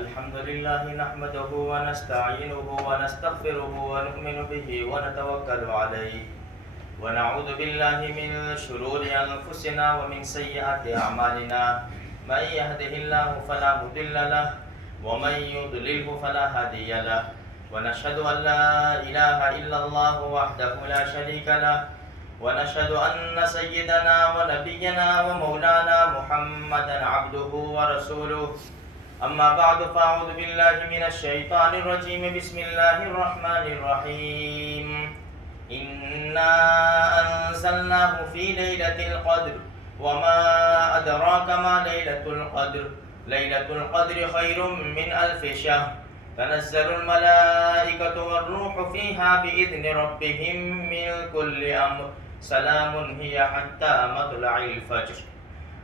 الحمد لله نحمده ونستعينه ونستغفره ونؤمن به ونتوكل عليه ونعوذ بالله من شرور أنفسنا ومن سيئات أعمالنا من يهده الله فلا مضل له ومن يضلله فلا هادي له ونشهد أن لا إله إلا الله وحده لا شريك له ونشهد أن سيدنا ونبينا ومولانا محمدا عبده ورسوله أما بعد فأعوذ بالله من الشيطان الرجيم بسم الله الرحمن الرحيم إنا أنزلناه في ليلة القدر وما أدراك ما ليلة القدر ليلة القدر خير من ألف شهر تنزل الملائكة والروح فيها بإذن ربهم من كل أمر سلام هي حتى مطلع الفجر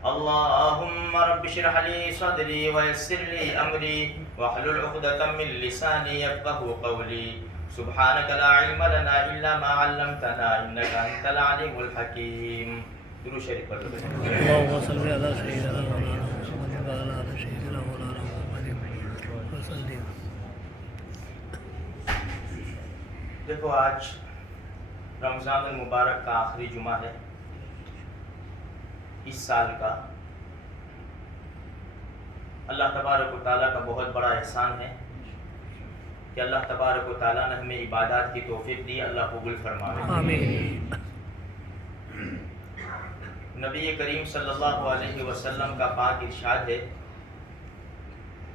اللهم رب اشرح لي صدري ويسر لي أمري واحلل عقدة من لساني يفقهوا قولي سبحانك لا علم لنا إلا ما علمتنا إنك أنت العليم الحكيم. درود شریف پڑھ لو. اللهم صل على سيدنا مولانا محمد وعلى آل سيدنا مولانا محمد وسلم. دیکھو آج رمضان المبارک کا آخری جمعہ ہے اس سال کا. اللہ تبارک و تعالیٰ کا بہت بڑا احسان ہے کہ اللہ تبارک و تعالیٰ نے ہمیں عبادات کی توفیق دی. اللہ قبول فرمائے. آمین. نبی کریم صلی اللہ علیہ وسلم کا پاک ارشاد ہے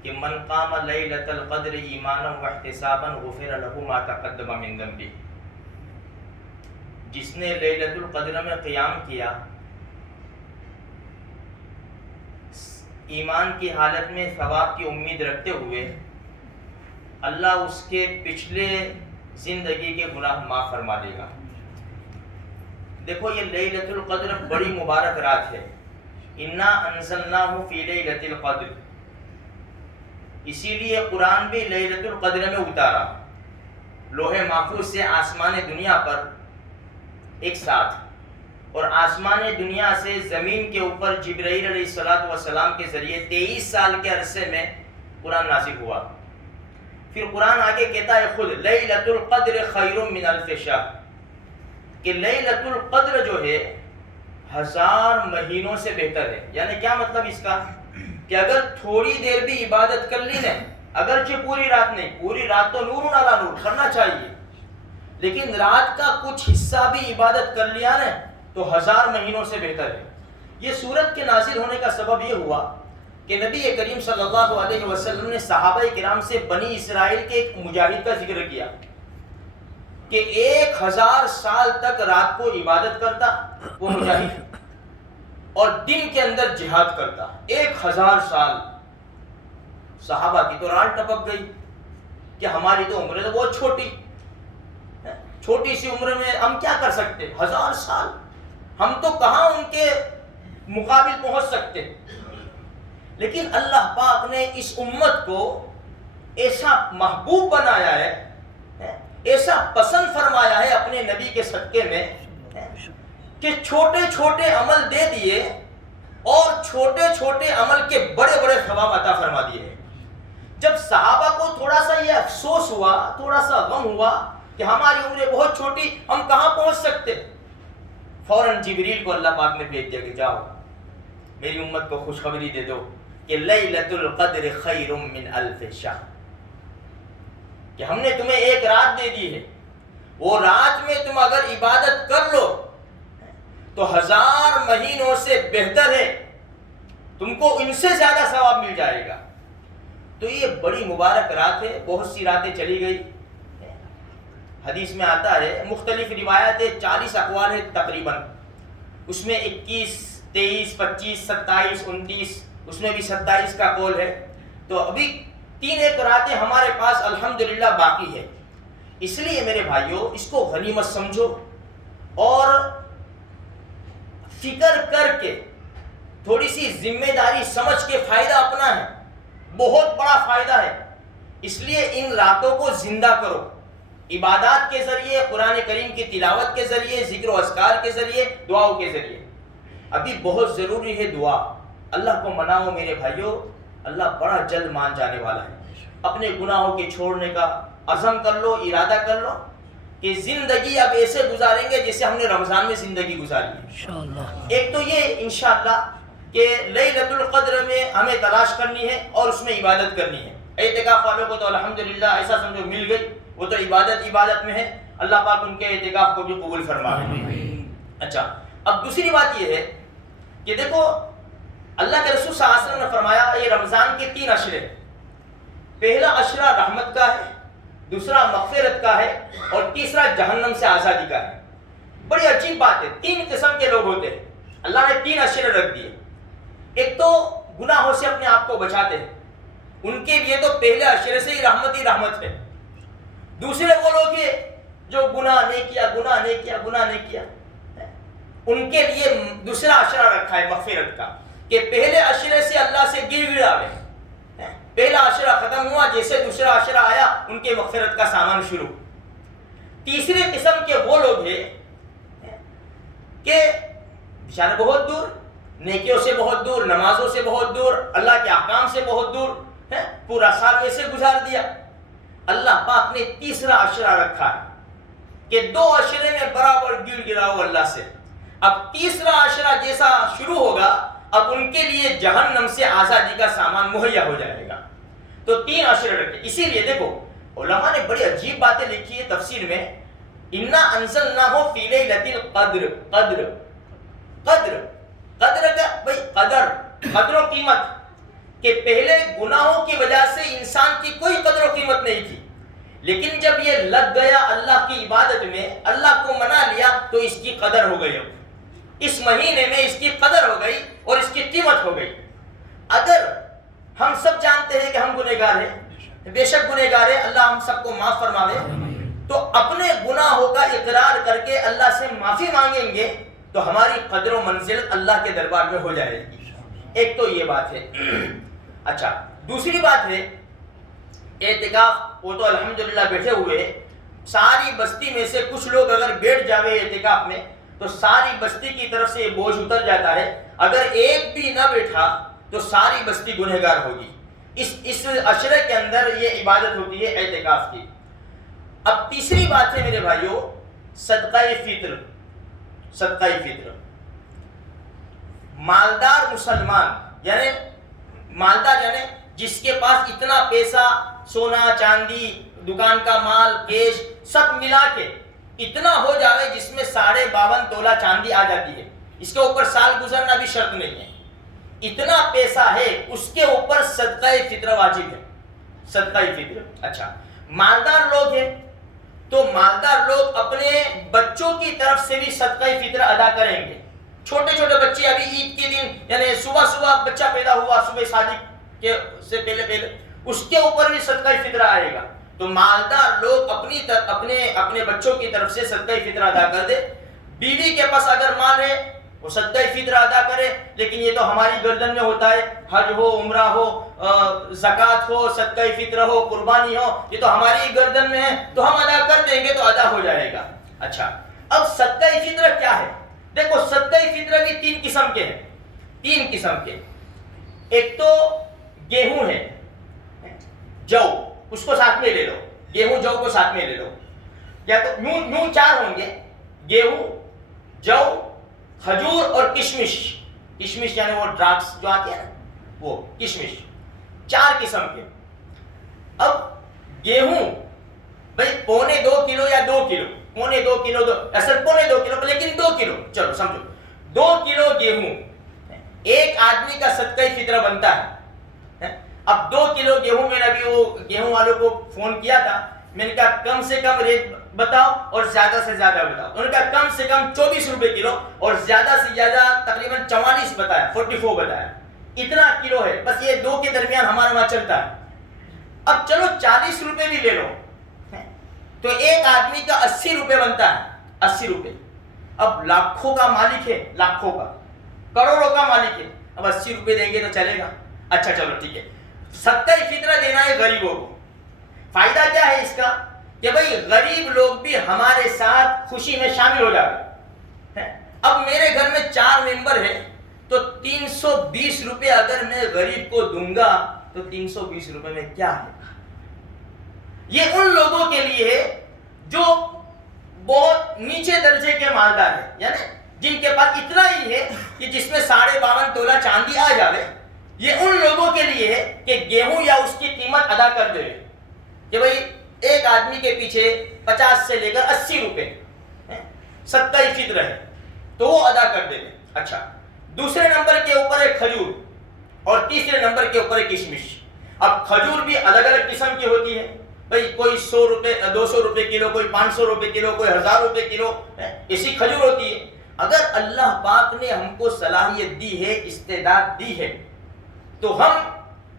کہ من قام لیلۃ القدر ایمانا واحتسابا غفر له ما تقدم من ذنبه. جس نے لیلۃ القدر میں قیام کیا ایمان کی حالت میں ثواب کی امید رکھتے ہوئے، اللہ اس کے پچھلے زندگی کے گناہ معاف فرما دے گا. دیکھو یہ لیلۃ القدر بڑی مبارک رات ہے. انا انزلناہ فی لیلۃ القدر، اسی لیے قرآن بھی لیلۃ القدر میں اتارا. لوح محفوظ سے آسمان دنیا پر ایک ساتھ، اور آسمان دنیا سے زمین کے اوپر جبرائیل علیہ السلام کے ذریعے 23 سال کے عرصے میں قرآن نازل ہوا. پھر قرآن آگے کہتا ہے خود لیلۃ القدر خیر من الف شہر، کہ لیلۃ القدر جو ہے 1000 مہینوں سے بہتر ہے. یعنی کیا مطلب اس کا؟ کہ اگر تھوڑی دیر بھی عبادت کر لی نا، اگرچہ پوری رات نہیں، پوری رات تو نور علی نور کرنا چاہیے، لیکن رات کا کچھ حصہ بھی عبادت کر لیا نا تو 1000 مہینوں سے بہتر ہے. یہ سورت کے نازل ہونے کا سبب یہ ہوا کہ نبی کریم صلی اللہ علیہ وسلم نے صحابہ کرام سے بنی اسرائیل کے ایک مجاہد کا ذکر کیا کہ 1000 سال تک رات کو عبادت کرتا وہ مجاہد، اور دن کے اندر جہاد کرتا 1000 سال. صحابہ کی تو رال ٹپک گئی کہ ہماری تو عمر تو بہت چھوٹی سی عمر میں ہم کیا کر سکتے؟ 1000 سال ہم تو کہاں ان کے مقابل پہنچ سکتے. لیکن اللہ پاک نے اس امت کو ایسا محبوب بنایا ہے، ایسا پسند فرمایا ہے اپنے نبی کے صدقے میں کہ چھوٹے چھوٹے عمل دے دیے اور چھوٹے چھوٹے عمل کے بڑے بڑے ثواب عطا فرما دیے. جب صحابہ کو تھوڑا سا یہ افسوس ہوا، تھوڑا سا غم ہوا کہ ہماری عمریں بہت چھوٹی، ہم کہاں پہنچ سکتے، فوراً جبریل کو اللہ پاک نے بھیج دیا کہ جاؤ میری امت کو خوشخبری دے دو کہ لیلۃ القدر خیر من الف شہر، کہ ہم نے تمہیں ایک رات دے دی ہے، وہ رات میں تم اگر عبادت کر لو تو 1000 مہینوں سے بہتر ہے، تم کو ان سے زیادہ ثواب مل جائے گا. تو یہ بڑی مبارک رات ہے. بہت سی راتیں چلی گئی، حدیث میں آتا ہے مختلف روایت ہے، 40 اقوال ہے تقریباً، اس میں 21 23 25 27 29، اس میں بھی 27 کا قول ہے. تو ابھی 3 ایک راتیں ہمارے پاس الحمدللہ باقی ہے. اس لیے میرے بھائیوں اس کو غنیمت سمجھو اور فکر کر کے تھوڑی سی ذمہ داری سمجھ کے فائدہ اپنا ہے، بہت بڑا فائدہ ہے. اس لیے ان راتوں کو زندہ کرو، عبادات کے ذریعے، قرآن کریم کی تلاوت کے ذریعے، ذکر و اذکار کے ذریعے، دعاؤں کے ذریعے. ابھی بہت ضروری ہے دعا. اللہ کو مناؤ میرے بھائیوں. اللہ بڑا جلد مان جانے والا ہے. اپنے گناہوں کے چھوڑنے کا عزم کر لو, ارادہ کر لو کہ زندگی اب ایسے گزاریں گے جیسے ہم نے رمضان میں زندگی گزاری ہے. انشاءاللہ. ایک تو یہ انشاءاللہ کہ لیلۃ القدر میں ہمیں تلاش کرنی ہے اور اس میں عبادت کرنی ہے. اعتکاف والوں کو تو الحمدللہ ایسا سمجھو مل گئی, وہ تو عبادت میں ہے. اللہ پاک ان کے اعتکاف کو بھی قبول فرمائے. اچھا, اب دوسری بات یہ ہے کہ دیکھو اللہ کے رسول صلی اللہ علیہ وسلم نے فرمایا یہ رمضان کے 3 عشرے, پہلا عشرہ رحمت کا ہے, دوسرا مغفرت کا ہے اور تیسرا جہنم سے آزادی کا ہے. بڑی عجیب بات ہے, 3 قسم کے لوگ ہوتے ہیں. اللہ نے 3 عشرے رکھ دیے. ایک تو گناہوں سے اپنے آپ کو بچاتے ہیں, ان کے لیے تو پہلے عشرے سے ہی رحمت ہے. دوسرے وہ لوگ جو گناہ نہیں کیا, ان کے لیے دوسرا عشرہ رکھا ہے مغفرت کا, کہ پہلے عشرے سے اللہ سے گڑاوے, پہلا عشرہ ختم ہوا جیسے دوسرا عشرہ آیا ان کے مغفرت کا سامان شروع. تیسرے قسم کے وہ لوگ ہیں کہ بیچارے بہت دور, نیکیوں سے بہت دور, نمازوں سے بہت دور, اللہ کے احکام سے بہت دور, پورا سال ویسے گزار دیا. اللہ پاک نے تیسرا عشرہ رکھا ہے کہ 2 عشرے میں برابر گڑاؤ اللہ سے. اب تیسرا عشرہ جیسا شروع ہوگا اب ان کے لیے جہنم سے آزادی کا سامان مہیا ہو جائے گا. تو 3 عشرے رکھے. اسی لیے دیکھو علماء نے بڑی عجیب باتیں لکھی ہے تفسیر میں. انا انزلناہ فی لیلۃ القدر. قدر کا بھائی قدر و قیمت, کہ پہلے گناہوں کی وجہ سے انسان کی کوئی قدر و قیمت نہیں تھی, لیکن جب یہ لگ گیا اللہ کی عبادت میں, اللہ کو منا لیا, تو اس کی قدر ہو گئی. اس مہینے میں اس کی قدر ہو گئی اور اس کی قیمت ہو گئی. اگر ہم سب جانتے ہیں کہ ہم گنہگار ہیں, بے شک گنہگار ہیں, اللہ ہم سب کو معاف فرماوے, تو اپنے گناہوں کا اقرار کر کے اللہ سے معافی مانگیں گے تو ہماری قدر و منزلت اللہ کے دربار میں ہو جائے گی. ایک تو یہ بات ہے. اچھا, دوسری بات ہے اعتکاف. وہ تو الحمدللہ بیٹھے ہوئے, ساری بستی میں سے کچھ لوگ اگر بیٹھ جاوے اعتکاف میں تو ساری بستی کی طرف سے یہ بوجھ اتر جاتا ہے. اگر ایک بھی نہ بیٹھا تو ساری بستی گنہگار ہوگی. اس عشرے کے اندر یہ عبادت ہوتی ہے اعتکاف کی. اب تیسری بات ہے میرے بھائیوں, صدقہ فطر. مالدار مسلمان یعنی مالدار یعنی جس کے پاس اتنا پیسہ, سونا چاندی, دکان کا مال, کیش سب ملا کے اتنا ہو جاوے جس میں 52.5 تولہ چاندی آ جاتی ہے, اس کے اوپر سال گزرنا بھی شرط نہیں ہے, اتنا پیسہ ہے, اس کے اوپر صدقہ فطر واجب ہے. صدقہ فطر. اچھا, مالدار لوگ ہیں تو مالدار لوگ اپنے بچوں کی طرف سے بھی صدقہ فطر ادا کریں گے. چھوٹے چھوٹے بچے ابھی عید کے دن یعنی صبح بچہ پیدا ہوا, صبح شادی کے سے پہلے اس کے اوپر بھی صدقہ فطر آئے گا. تو مالدار لوگ اپنے بچوں کی طرف سے صدقہ فطر ادا کر دے. بیوی کے پاس اگر مال ہے وہ صدقہ فطر ادا کرے, لیکن یہ تو ہماری گردن میں ہوتا ہے. حج ہو, عمرہ ہو, زکوٰۃ ہو, صدقہ فطر ہو, قربانی ہو, یہ تو ہماری گردن میں ہے, تو ہم ادا کر دیں گے تو ادا ہو جائے گا. اچھا, اب صدقہ فطر کیا ہے؟ دیکھو صدقہ فطر بھی 3 قسم کے ہیں. 3 قسم کے. ایک تو گیہوں ہے, جو, اس کو ساتھ میں لے لو, گیہوں جو کو ساتھ میں لے لو, یا تو یوں 4 ہوں گے, گیہوں, جو, کھجور اور کشمش. کشمش یعنی وہ ڈراگس جو آتی ہے نا, وہ کشمش. 4 قسم کے. اب گیہوں بھائی 2.25 کلو یا 2 کلو, 2.25 کلو, اصل 2.25 کلو لیکن 2 کلو, چلو سمجھو 2 کلو گیہوں ایک آدمی کا صدقہ فطر بنتا ہے. اب 2 کلو گیہوں میں نے ابھی وہ گیہوں والوں کو فون کیا تھا, میں نے کہا کم سے کم ریٹ بتاؤ اور زیادہ سے زیادہ بتاؤ. انہوں نے کہا کم سے کم 24 روپے کلو اور زیادہ سے زیادہ تقریباً 44 بتایا, 44 بتایا. اتنا کلو ہے, بس یہ 2 کے درمیان ہمارے وہاں چلتا ہے. اب چلو 40 روپے بھی لے لو تو ایک آدمی کا 80 روپے بنتا ہے. 80 روپے. اب لاکھوں کا مالک ہے, لاکھوں کا, کروڑوں کا مالک ہے, اب 80 روپے دیں گے تو چلے گا. اچھا چلو ٹھیک ہے, صدقہ فطر دینا ہے غریبوں کو. فائدہ کیا ہے اس کا کہ بھئی غریب لوگ بھی ہمارے ساتھ خوشی میں شامل ہو جاتے. اب میرے گھر میں 4 ممبر ہیں تو 320 روپے اگر میں غریب کو دوں گا تو 320 روپے میں کیا ہے؟ یہ ان لوگوں کے لیے ہے جو بہت نیچے درجے کے مالدار ہیں، یعنی جن کے پاس اتنا ہی ہے کہ جس میں 52.5 تولہ چاندی آ جاوے. یہ ان لوگوں کے لیے ہے کہ گیہوں یا اس کی قیمت ادا کر دے کہ بھئی ایک آدمی کے پیچھے 50 سے لے کر 80 روپے صدقہ فطر ہے تو وہ ادا کر دے. اچھا، دوسرے نمبر کے اوپر ہے کھجور اور تیسرے نمبر کے اوپر ہے کشمش. اب کھجور بھی الگ الگ قسم کی ہوتی ہے بھئی، کوئی 100 روپے 200 روپے کلو، کوئی 500 روپے کلو، کوئی 1000 روپے کلو ایسی کھجور ہوتی ہے. اگر اللہ پاک نے ہم کو صلاحیت دی ہے، استعداد دی ہے، تو ہم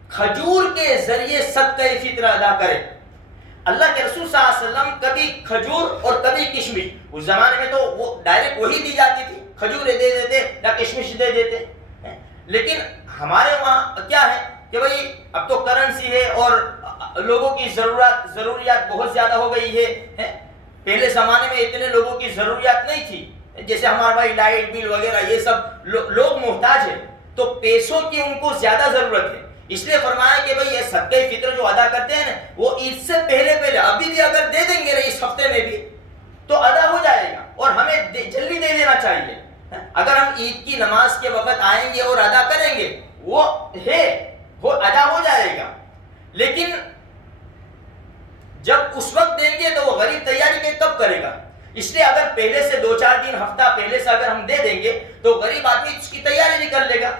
کھجور کے ذریعے صدقہ فطر ادا کریں. اللہ کے رسول صلی اللہ علیہ وسلم کبھی کھجور اور کبھی کشمش، اس زمانے میں تو وہ ڈائریکٹ وہی دی جاتی تھی، کھجور دے دیتے یا کشمش دے دیتے. لیکن ہمارے وہاں کیا ہے کہ بھئی اب تو کرنسی ہے اور لوگوں کی ضروریات بہت زیادہ ہو گئی ہے. پہلے زمانے میں اتنے لوگوں کی ضروریات نہیں تھی، جیسے ہمارا بھائی لائٹ بل وغیرہ یہ سب لوگ محتاج ہیں، تو پیسوں کی ان کو زیادہ ضرورت ہے. اس لیے فرمایا کہ بھئی یہ صدقہ فطر جو ادا کرتے ہیں نا، وہ عید سے پہلے ابھی بھی اگر دے دیں گے نا اس ہفتے میں بھی تو ادا ہو جائے گا، اور ہمیں جلدی دے دینا چاہیے. اگر ہم عید کی نماز کے وقت آئیں گے اور ادا کریں گے وہ ادا ہو جائے گا. لیکن جب اس وقت دیں گے تو وہ غریب تیاری کے کب کرے گا؟ اس لیے اگر پہلے سے 2-4 دن ہفتہ پہلے سے اگر ہم دے دیں گے تو غریب آدمی اس کی تیاری بھی کر لے گا.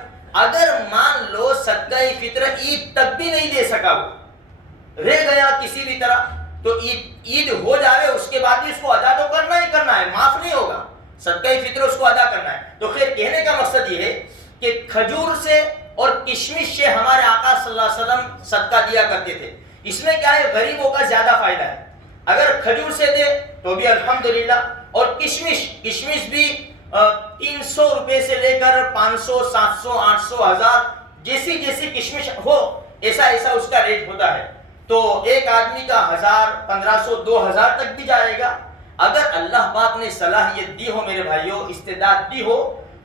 اگر مان لو صدقہ فطر عید تک بھی نہیں دے سکا، وہ رہ گیا کسی بھی طرح، تو عید ہو جائے اس کے بعد بھی اس کو ادا تو کرنا ہی کرنا ہے، معاف نہیں ہوگا. صدقہ فطر اس کو ادا کرنا ہے. تو خیر کہنے کا مقصد یہ ہے کہ کھجور سے اور کشمش سے ہمارے آقا صلی اللہ علیہ وسلم صدقہ دیا کرتے تھے. اس میں کیا ہے، غریبوں کا زیادہ فائدہ ہے. اگر کھجور سے دے تو بھی الحمدللہ، اور کشمش بھی 300 روپے سے لے کر 500 700 800 1000 جیسی کشمش ہو ایسا اس کا ریٹ ہوتا ہے. تو ایک آدمی کا 1000 1500 2000 تک بھی جائے گا. اگر اللہ پاک نے صلاحیت دی ہو میرے بھائیوں، استعداد دی ہو،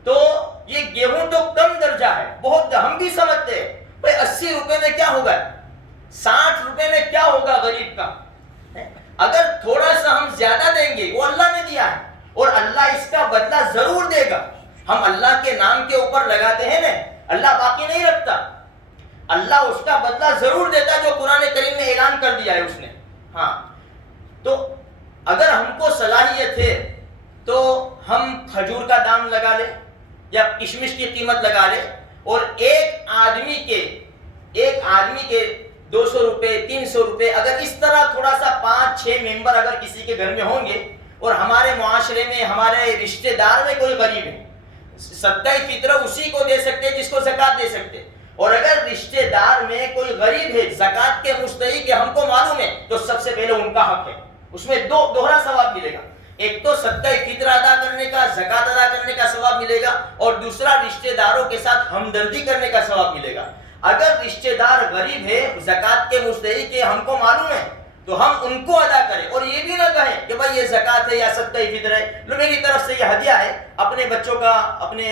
تو یہ گیہوں تو کم درجہ ہے، بہت ہم بھی سمجھتے ہیں بھائی 80 روپے میں کیا ہوگا، 60 روپے میں کیا ہوگا غریب کا. اگر تھوڑا سا ہم زیادہ دیں گے، وہ اللہ نے دیا ہے اور اللہ اس کا بدلہ ضرور دے گا. ہم اللہ کے نام کے اوپر لگاتے ہیں نا، اللہ باقی نہیں رکھتا، اللہ اس کا بدلہ ضرور دیتا جو قرآن کریم نے اعلان کر دیا ہے اس نے. ہاں، تو اگر ہم کو صلاحیت ہے تو ہم کھجور کا دام لگا لیں یا کشمش کی قیمت لگا لیں، اور ایک آدمی کے 200 روپے 300 روپے، اگر اس طرح تھوڑا سا 5-6 ممبر اگر کسی کے گھر میں ہوں گے، اور ہمارے معاشرے میں ہمارے رشتہ دار میں کوئی غریب ہے، صدقہ فطر اسی کو دے سکتے جس کو زکوٰۃ دے سکتے. اور اگر رشتہ دار میں کوئی غریب ہے، زکوٰۃ کے مستحق ہے، ہم کو معلوم ہے، تو سب سے پہلے ان کا حق ہے، اس میں دوہرا ثواب ملے گا. ایک تو صدقہ فطر ادا کرنے کا، زکوٰۃ ادا کرنے کا ثواب ملے گا، اور دوسرا رشتہ داروں کے ساتھ ہمدردی کرنے کا ثواب ملے گا. اگر رشتہ دار غریب ہے، زکوٰۃ کے مستحق ہے، ہم کو معلوم ہے، تو ہم ان کو ادا کریں، اور یہ بھی نہ کہیں کہ بھائی یہ زکوٰۃ ہے یا صدقہ فطر ہے، لو میری طرف سے یہ ہدیہ ہے، اپنے بچوں کا اپنے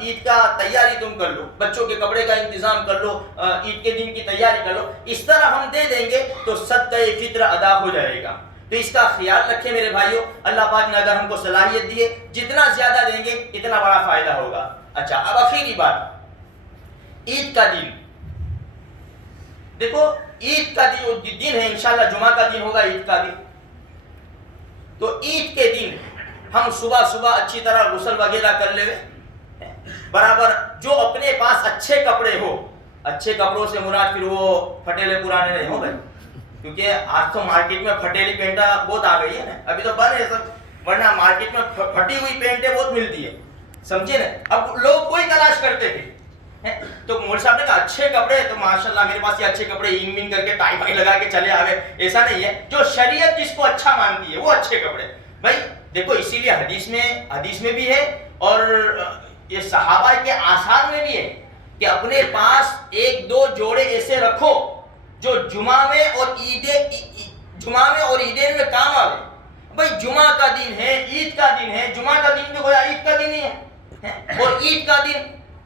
عید کا تیاری تم کر لو، بچوں کے کپڑے کا انتظام کر لو، عید کے دن کی تیاری کر لو. اس طرح ہم دے دیں گے تو صدقہ فطر ادا ہو جائے گا. تو اس کا خیال رکھیں میرے بھائیوں. اللہ پاک نے اگر ہم کو صلاحیت دی ہے، جتنا زیادہ دیں گے اتنا بڑا فائدہ ہوگا. اچھا، اب آخری بات، عید کا دن. دیکھو عید کا دن ہے، انشاءاللہ جمعہ کا دن ہوگا عید کا دن. تو عید کے دن ہم صبح اچھی طرح غسل وغیرہ کر لے، برابر جو اپنے پاس اچھے کپڑے ہو، اچھے کپڑوں سے مراد پھر وہ پھٹیلے پرانے نہیں ہو بھائی، کیونکہ آج تو مارکیٹ میں پھٹیلی پینٹا بہت آ گئی ہے نا، ابھی تو بند ہے سب، ورنہ مارکیٹ میں پھٹی ہوئی پینٹیں بہت ملتی ہے، سمجھے نا. اب لوگ کوئی تلاش کرتے تھے، تو مول صاحب نے کہا اچھے کپڑے، تو ماشاءاللہ میرے پاس یہ اچھے کپڑے ان کر کے ٹائی بھائی لگا کے چلے آگے، ایسا نہیں ہے. جو شریعت جس کو اچھا مانتی ہے وہ اچھے کپڑے بھائی. دیکھو اسی لیے حدیث میں بھی ہے، اور یہ صحابہ کے آثار میں بھی ہے کہ اپنے پاس 1-2 جوڑے ایسے رکھو جو جمعہ میں اور عیدین میں کام آئے. بھائی جمعہ کا دن ہے، عید کا دن ہے، جمعہ کا دن بھی گویا عید کا دن ہی ہے، اور عید کا دن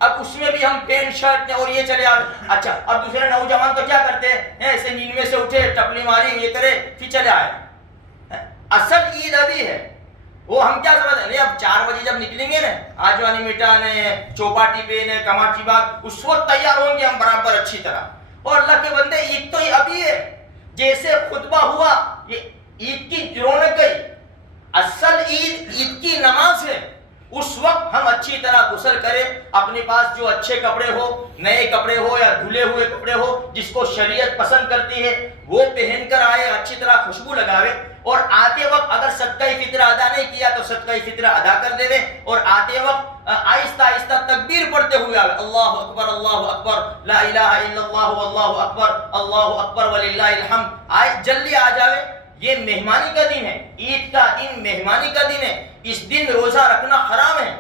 اب اس میں بھی ہم پینٹ شرٹ اور یہ چلے آئے. اچھا اب دوسرے نوجوان تو کیا کرتے ہیں, ایسے نیند میں سے اٹھے, ٹپلی ماری, یہ کرے, پھر چلے آئے. اصل عید ابھی ہے. وہ ہم کیا سمجھتے ہیں, اب 4 بجے جب نکلیں گے نا, آجوانی میٹھانے, چوپاٹی پہ نے, کماچی باغ, اس وقت تیار ہوں گے ہم برابر اچھی طرح. اور اللہ کے بندے عید تو ابھی ہے. جیسے خطبہ ہوا, یہ عید کی رونق گئی. اصل عید کی نماز ہے. اس وقت ہم اچھی طرح غسل کریں, اپنے پاس جو اچھے کپڑے ہو, نئے کپڑے ہو یا دھلے ہوئے کپڑے ہو, جس کو شریعت پسند کرتی ہے وہ پہن کر آئے, اچھی طرح خوشبو لگاوے. اور آتے وقت اگر صدقہ فطرہ ادا نہیں کیا تو صدقہ فطرہ ادا کر دے. اور آتے وقت آہستہ آہستہ تکبیر پڑھتے ہوئے آوے, اللہ اکبر اللہ اکبر لا الہ الا اللہ واللہ اکبر اللہ اکبر وللہ الحمد. آئے جلدی آ جاوے. یہ مہمانی کا دن ہے, عید کا دن مہمانی کا دن ہے. اس دن روزہ رکھنا حرام ہے.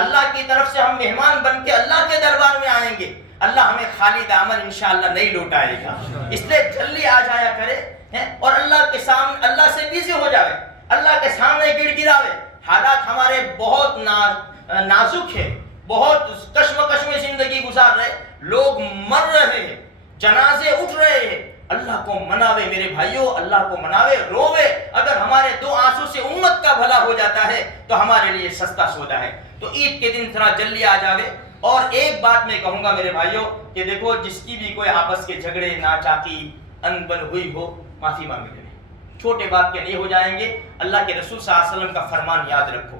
اللہ کی طرف سے ہم مہمان بن کے اللہ کے دربار میں آئیں گے. اللہ ہمیں خالی دامن انشاءاللہ نہیں لوٹائے گا. اس لیے جلدی آ جایا کرے اور اللہ کے سامنے اللہ سے بیزی ہو جاوے, اللہ کے سامنے گڑ گڑاوے. حالات ہمارے بہت نازک ہے, بہت کشمکش میں زندگی گزار رہے, لوگ مر رہے ہیں, جنازے اٹھ رہے ہیں. اللہ کو مناوے میرے بھائیوں, اللہ کو مناوے, رووے. اگر ہمارے 2 آنسو سے امت کا بھلا ہو جاتا ہے تو ہمارے لیے سستا سودا ہے. تو عید کے دن تھوڑا جلدی آ جاوے. اور ایک بات میں کہوں گا میرے بھائیوں کہ دیکھو, جس کی بھی کوئی آپس کے جھگڑے, ناچاکی, انبن ہوئی ہو, معافی مانگ لیں. چھوٹے بات کے نہیں ہو جائیں گے. اللہ کے رسول صلی اللہ علیہ وسلم کا فرمان یاد رکھو.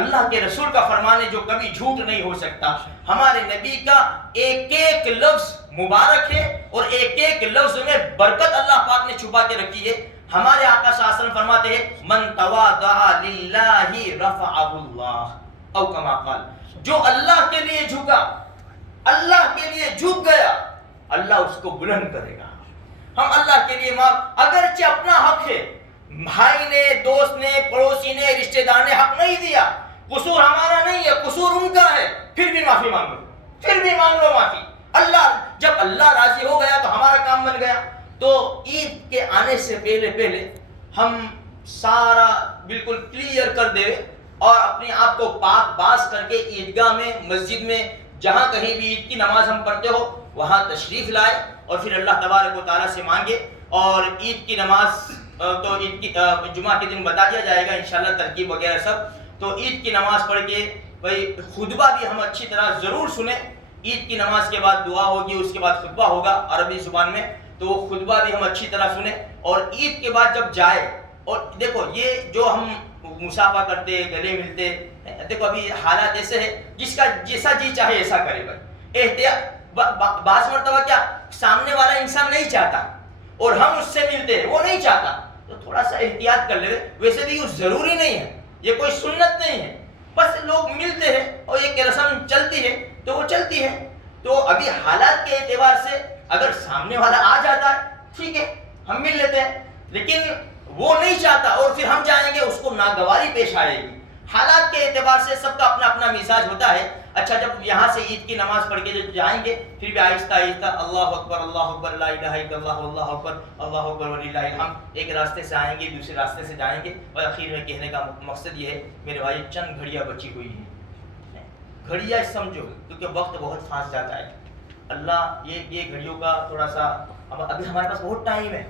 اللہ کے رسول کا فرمان ہے جو کبھی جھوٹ نہیں ہو سکتا. ہمارے نبی کا ایک ایک لفظ مبارک ہے اور ایک ایک لفظ میں برکت اللہ پاک نے چھپا کے رکھی ہے. ہمارے آقا صلی اللہ علیہ وسلم فرماتے ہیں, من تواضع للہ رفعہ اللہ, او کما قال, جو اللہ کے لیے جھکا, اللہ کے لیے جھک گیا, اللہ اس کو بلند کرے گا. ہم اللہ کے لیے اگرچہ اپنا حق ہے, بھائی نے, دوست نے, پڑوسی نے, رشتہ دار نے حق نہیں دیا, قصور ہمارا نہیں ہے, قصور ان کا ہے, پھر بھی معافی مانگو, پھر بھی مانگ لو معافی. اللہ جب اللہ راضی ہو گیا تو ہمارا کام بن گیا. تو عید کے آنے سے پہلے ہم سارا بالکل کلیئر کر دے اور اپنے آپ کو پاک باز کر کے عیدگاہ میں, مسجد میں, جہاں کہیں بھی عید کی نماز ہم پڑھتے ہو وہاں تشریف لائے اور پھر اللہ تبارک و تعالیٰ سے مانگے. اور عید کی نماز تو عید کی جمعہ کے دن بتا دیا جائے گا انشاءاللہ, ترکیب وغیرہ سب. تو عید کی نماز پڑھ کے بھائی خطبہ بھی ہم اچھی طرح ضرور سنیں. عید کی نماز کے بعد دعا ہوگی, اس کے بعد خطبہ ہوگا عربی زبان میں, تو وہ خطبہ بھی ہم اچھی طرح سنیں. اور عید کے بعد جب جائے, اور دیکھو یہ جو ہم مسافہ کرتے, گلے ملتے, دیکھو ابھی حالات ایسے ہیں جس کا جیسا جی چاہے ایسا کرے. بھائی احتیاط, بعض مرتبہ کیا سامنے والا انسان نہیں چاہتا اور ہم اس سے ملتے ہیں, وہ نہیں چاہتا, تو تھوڑا سا احتیاط کر لے. ویسے بھی یہ ضروری نہیں ہے, یہ کوئی سنت نہیں ہے, بس لوگ ملتے ہیں اور ایک رسم چلتی ہے تو وہ چلتی ہے. تو ابھی حالات کے اعتبار سے اگر سامنے والا آ جاتا ہے ٹھیک ہے ہم مل لیتے ہیں, لیکن وہ نہیں چاہتا اور پھر ہم جائیں گے اس کو ناگواری پیش آئے گی. حالات کے اعتبار سے سب کا اپنا اپنا مزاج ہوتا ہے. اچھا جب یہاں سے عید کی نماز پڑھ کے جب جائیں گے پھر بھی آہستہ آہستہ اللہ اکبر لا الہ الا اللہ اللہ اکبر وللہ الحمد, ایک راستے سے آئیں گے, دوسرے راستے سے جائیں گے. اور اخیر میں کہنے کا مقصد یہ ہے میرے بھائی, چند گھڑیاں بچی ہوئی ہیں, گھڑیاں سمجھو کیونکہ وقت بہت پھانس جاتا ہے. اللہ یہ گھڑیوں کا تھوڑا سا, ابھی ہمارے پاس بہت ٹائم ہے,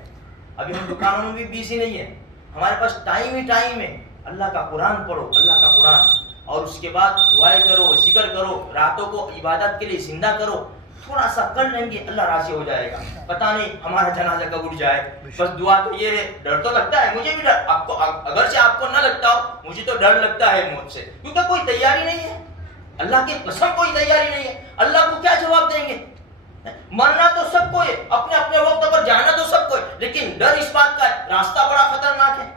ابھی ہم دکانوں میں بھی بیزی نہیں ہے, ہمارے پاس ٹائم ہی ٹائم ہے. اللہ کا قرآن پڑھو, اللہ کا قرآن, اور اس کے بعد دعائیں کرو, ذکر کرو, راتوں کو عبادت کے لیے زندہ کرو. تھوڑا سا کر لیں گے اللہ راضی ہو جائے گا. پتہ نہیں ہمارا جنازہ کب اٹھ جائے. بس دعا تو یہ ہے, ڈر تو لگتا ہے, مجھے بھی ڈر, آپ کو اگرچہ آپ کو نہ لگتا ہو, مجھے تو ڈر لگتا ہے موت سے, کیونکہ کوئی تیاری نہیں ہے. اللہ کی قسم کوئی تیاری نہیں ہے. اللہ کو کیا جواب دیں گے؟ مرنا تو سب کو ہے, اپنے اپنے وقت پر جانا تو سب کو ہے, لیکن ڈر اس بات کا ہے راستہ بڑا خطرناک ہے,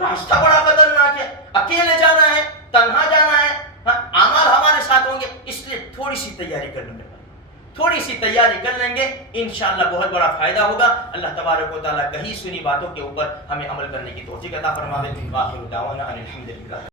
راستہ بڑا خطرناک ہے, اکیلے جانا ہے, تنہا جانا ہے, اعمال ہمارے ساتھ ہوں گے. اس لیے تھوڑی سی تیاری کر لیں گے, تھوڑی سی تیاری کر لیں گے, انشاءاللہ بہت بڑا فائدہ ہوگا. اللہ تبارک و تعالیٰ کہیں سنی باتوں کے اوپر ہمیں عمل کرنے کی توفیق عطا فرمائے. آخر دعوانا ان الحمد للہ.